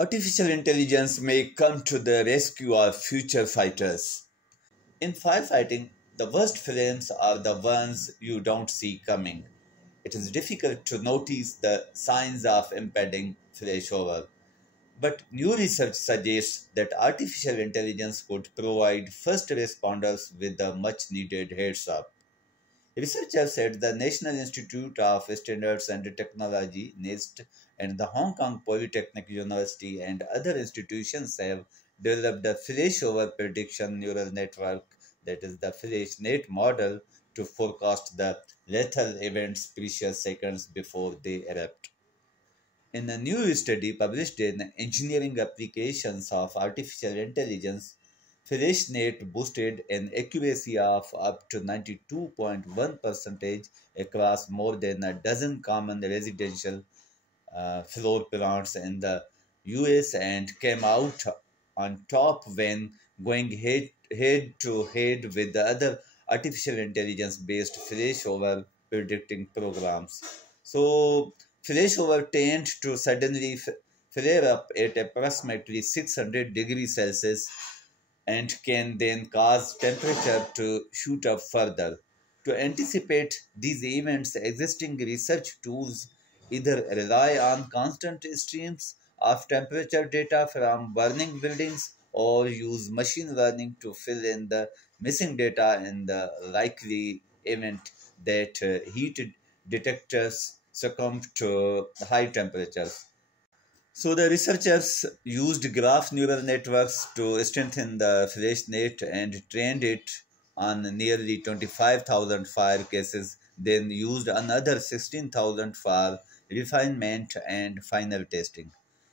Artificial intelligence may come to the rescue of future fighters. In firefighting, the worst flames are the ones you don't see coming. It is difficult to notice the signs of impending flashover. But new research suggests that artificial intelligence could provide first responders with a much needed heads up. Researchers at the National Institute of Standards and Technology (NIST) and the Hong Kong Polytechnic University and other institutions have developed a flashover prediction neural network, that is the FlashNet model, to forecast the lethal events precious seconds before they erupt. In a new study published in Engineering Applications of Artificial Intelligence, FlashNet boosted an accuracy of up to 92.1% across more than a dozen common residential floor plans in the US and came out on top when going head to head with the other artificial intelligence based flashover predicting programs. So, flashover tend to suddenly flare up at approximately 600 degrees Celsius and can then cause temperature to shoot up further. To anticipate these events, existing research tools either rely on constant streams of temperature data from burning buildings or use machine learning to fill in the missing data in the likely event that heat detectors succumb to high temperatures. So the researchers used graph neural networks to strengthen the FlashNet and trained it on nearly 25,000 fire cases, then used another 16,000 for refinement and final testing.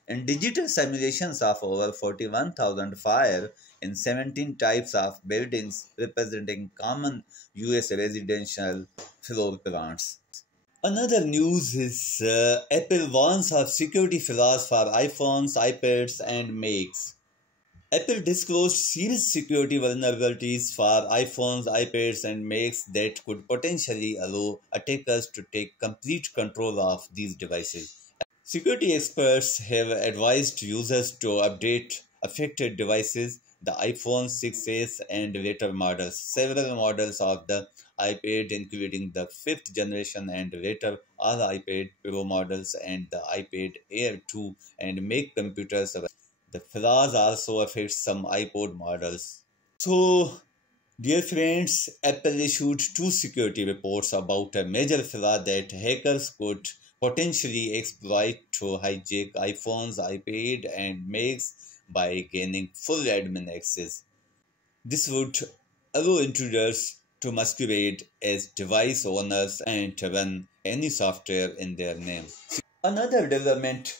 In digital simulations of over 41,000 fire in 17 types of buildings representing common US residential floor plans. Another news is Apple warns of security flaws for iPhones, iPads, and Macs. Apple disclosed serious security vulnerabilities for iPhones, iPads, and Macs that could potentially allow attackers to take complete control of these devices. Security experts have advised users to update affected devices, the iPhone 6s and later models. Several models of the iPad, including the 5th generation and later all iPad Pro models and the iPad Air 2 and Mac computers. The flaws also affect some iPod models. So, dear friends, Apple issued two security reports about a major flaw that hackers could potentially exploit to hijack iPhones, iPad, and Macs by gaining full admin access. This would allow intruders to masquerade as device owners and to run any software in their name. Another development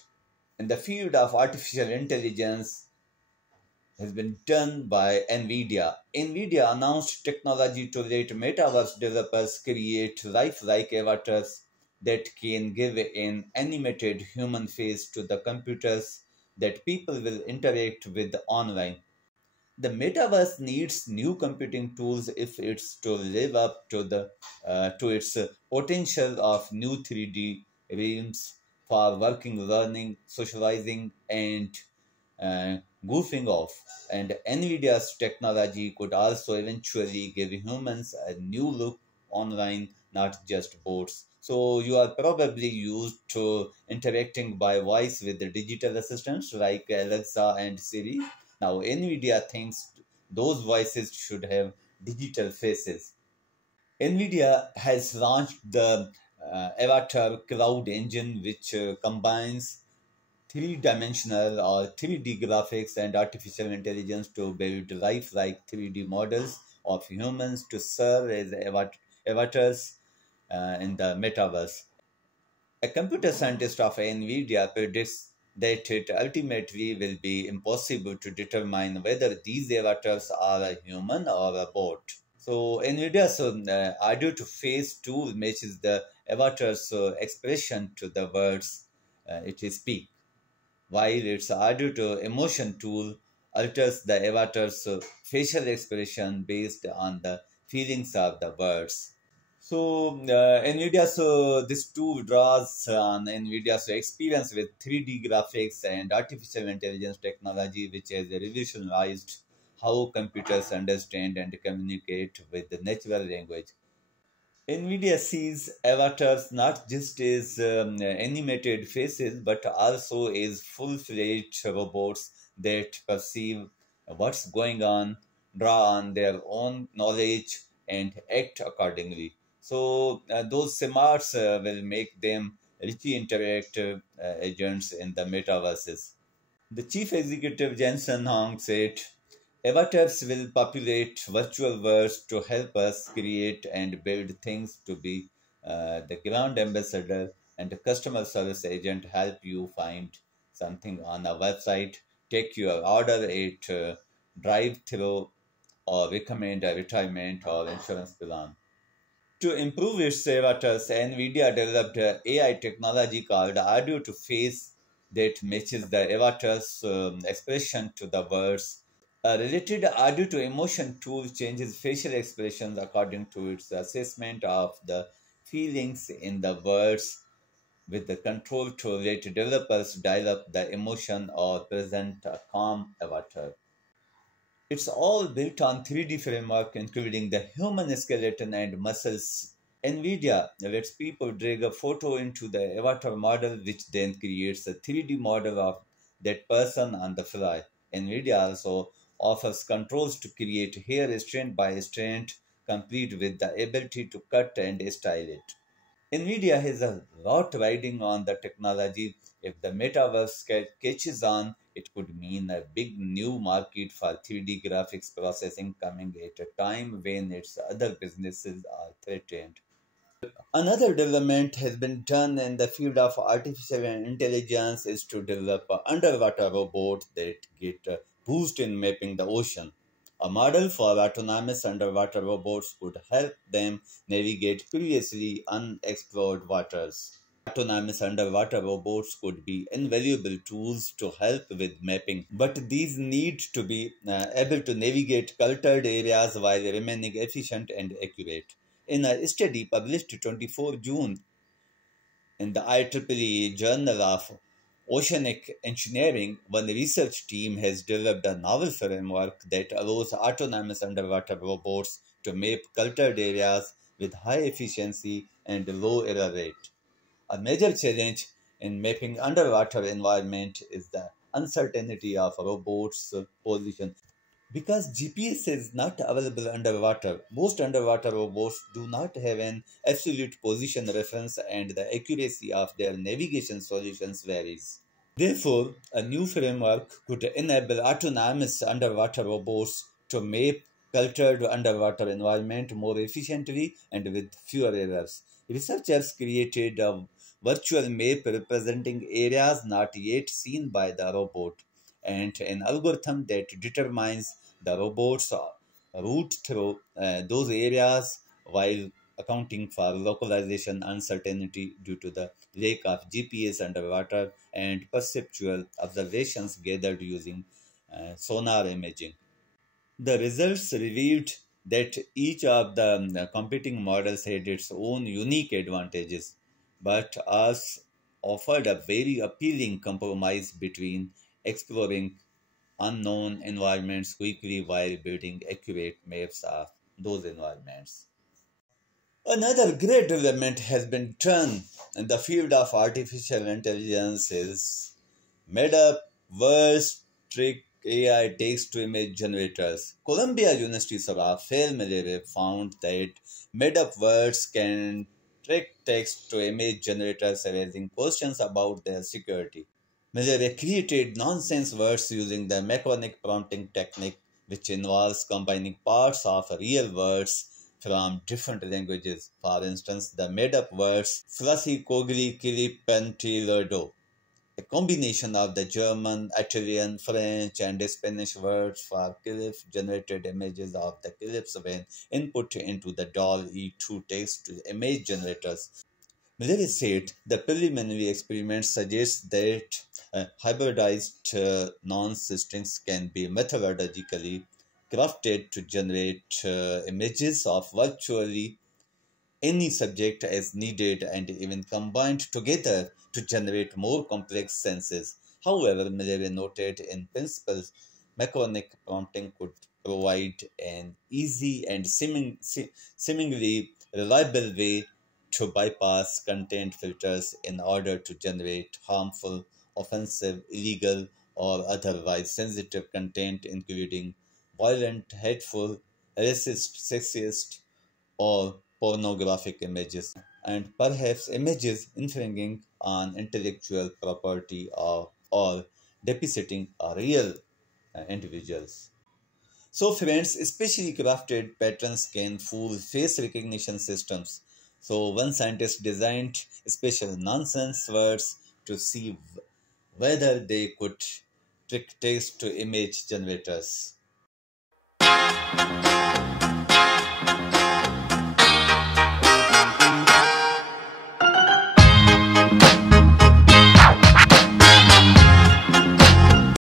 in the field of artificial intelligence has been done by Nvidia. Nvidia announced technology to let metaverse developers create lifelike avatars that can give an animated human face to the computers that people will interact with online. The metaverse needs new computing tools if it's to live up to its potential of new 3D realms for working, learning, socializing, and uh, goofing off. And Nvidia's technology could also eventually give humans a new look online, not just bots. So you are probably used to interacting by voice with the digital assistants like Alexa and Siri. Now Nvidia thinks those voices should have digital faces. Nvidia has launched the Avatar Cloud Engine, which combines three-dimensional or 3D graphics and artificial intelligence to build lifelike 3D models of humans to serve as avatars in the metaverse. A computer scientist of Nvidia predicts that it ultimately will be impossible to determine whether these avatars are a human or a bot. So Nvidia's audio to face tool matches the avatar's expression to the words it speaks, while its audio to emotion tool alters the avatar's facial expression based on the feelings of the words. This tool draws on Nvidia's experience with 3D graphics and artificial intelligence technology, which has revolutionized how computers understand and communicate with the natural language. Nvidia sees avatars not just as animated faces, but also as full-fledged robots that perceive what's going on, draw on their own knowledge, and act accordingly. Those smarts will make them richly interactive agents in the metaverses. The chief executive Jensen Hong said, avatars will populate virtual worlds to help us create and build things to be the ground ambassador and the customer service agent help you find something on a website, take your order at drive through, or recommend a retirement or insurance plan. To improve its avatars, NVIDIA developed AI technology called audio to face that matches the avatar's expression to the words. A related audio to emotion tool changes facial expressions according to its assessment of the feelings in the words with the control to let developers dial up the emotion or present a calm avatar. It's all built on 3D framework, including the human skeleton and muscles. NVIDIA lets people drag a photo into the avatar model, which then creates a 3D model of that person on the fly. NVIDIA also offers controls to create hair strand by strand, complete with the ability to cut and style it. Nvidia has a lot riding on the technology. If the metaverse catches on, it could mean a big new market for 3D graphics processing coming at a time when its other businesses are threatened. Another development has been done in the field of artificial intelligence is to develop underwater robots that get a boost in mapping the ocean. A model for autonomous underwater robots could help them navigate previously unexplored waters. Autonomous underwater robots could be invaluable tools to help with mapping, but these need to be able to navigate cluttered areas while remaining efficient and accurate. In a study published 24 June in the IEEE Journal of Oceanic Engineering, one research team has developed a novel framework that allows autonomous underwater robots to map cluttered areas with high efficiency and low error rate. A major challenge in mapping underwater environment is the uncertainty of robots' position. Because GPS is not available underwater, most underwater robots do not have an absolute position reference and the accuracy of their navigation solutions varies. Therefore, a new framework could enable autonomous underwater robots to map cluttered underwater environment more efficiently and with fewer errors. Researchers created a virtual map representing areas not yet seen by the robot and an algorithm that determines the robot's route through those areas while accounting for localization uncertainty due to the lack of GPS underwater and perceptual observations gathered using sonar imaging. The results revealed that each of the competing models had its own unique advantages, but ours offered a very appealing compromise between exploring unknown environments quickly while building accurate maps of those environments. Another great development has been done in the field of artificial intelligence is made up words trick AI text to image generators. Columbia University Fail Malere found that made up words can trick text to image generators raising questions about their security. Malere created nonsense words using the mechanic prompting technique, which involves combining parts of real words from different languages. For instance, the made up words Flussy Kogli Kili Pentilado, a combination of the German, Italian, French, and Spanish words for cliff generated images of the cliffs when input into the DAL E2 text to image generators. Miller said the preliminary experiment suggests that hybridized nonce strings can be methodologically crafted to generate images of virtually any subject as needed and even combined together to generate more complex senses. However, Miller noted in principle, mechanic prompting could provide an easy and seemingly reliable way to bypass content filters in order to generate harmful, offensive, illegal, or otherwise sensitive content, including violent, hateful, racist, sexist, or pornographic images, and perhaps images infringing on intellectual property or depicting a real individuals. So, friends, especially crafted patterns can fool face recognition systems. So, one scientist designed special nonsense words to see whether they could trick text to image generators.